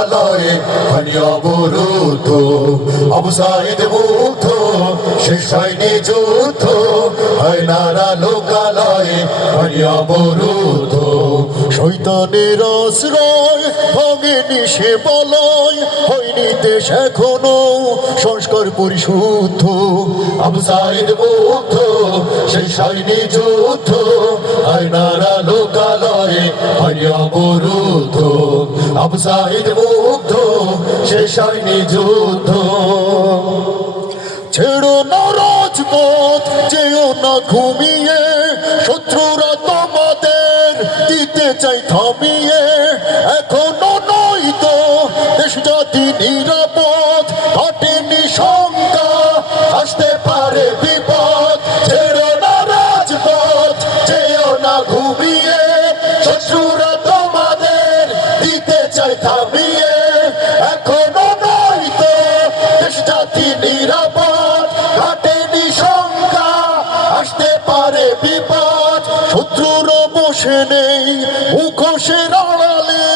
লোকালয়ে হলি অবরুদ্ধ অবসাইদ মুগ্ধ শেষ হয়নি যুদ্ধ। হয় নারা লোকালয়ে অবরুদ্ধ শৈতানের আশ্রয় সে বলয়, হয়নি দেশ এখনও সংস্কার পরিশুদ্ধ। আবসাইদ মুগ্ধ শেষ হয়নি যুদ্ধ। হয় নারা লোকালয়ে হরি অবরুদ্ধ আবসাইদ মুগ্ধ শেষ হয়নি যুদ্ধ। ছেড়ো না রাজপথ, যেও না ঘুমিয়ে, শত্রুরা তোমাদের দিতে চাই থামিয়ে। এখনও নই তো দেশ জাতি নিরাপদ, ঘটেনি শঙ্কা, আসতে পারে বিপদ। ছেড়ো না রাজপথ, যেও না ঘুমিয়ে চাই এখনও দেশ জাতি নিরাপদ? ঘটেনি শঙ্কা আসতে পারে বিপদ। শত্রুর বসে নেই, মুখোশের আড়ালে।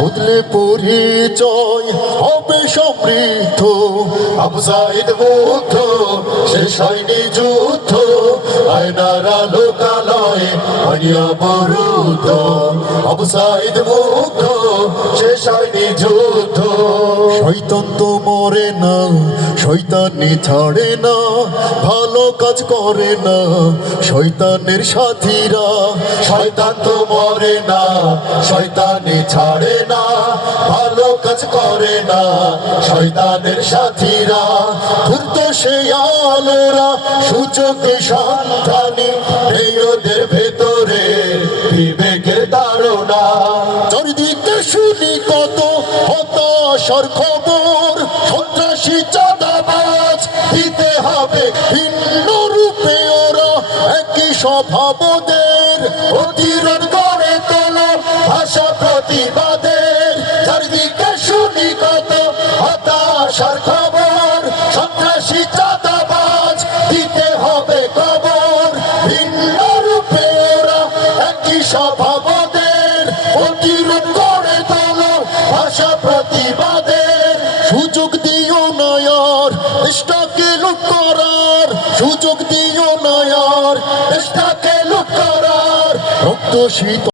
বদলে পরিচয় হবে সমৃদ্ধ। আবসাইদ মুগ্ধ, শেষ হয়নি যুদ্ধ। আয়নারা লোকালয়ে হইয়া বরুদ্ধ আবসাইদ মুগ্ধ শেষ হয়নি যুদ্ধ। শৈতন তো মরে না শৈতানি ছাড়ে না, ভালো কাজ করে না শৈতানের সাথীরা, শয়তান তো মরে না শয়তানি ছাড়ে না, ভালো কাজ করে না, শয়তানের সাথীরা। ধূর্ত সে আলোরা, সূচক ভেতরে ধারণা চারিদিকে শুনি কত হতাশার খবর। সন্ত্রাসী চাঁদাবাজ, দিতে হবে ভিন্ন রূপে ওরা। একই স্বভাবদের প্রতিরোধ করে তোলো ভাষা প্রতিবাদের। চারিদিকে শুনি কত হতাশার খবর। সন্ত্রাসী চাঁদাবাজ, দিতে হবে প্রতিরোধ করে তোলো ভাষা প্রতিবাদের সুযোগ দিও নয়ার দেশটাকে করার সুযোগ দিও নয়ার দেশটাকে লুট করার, রক্ত শীত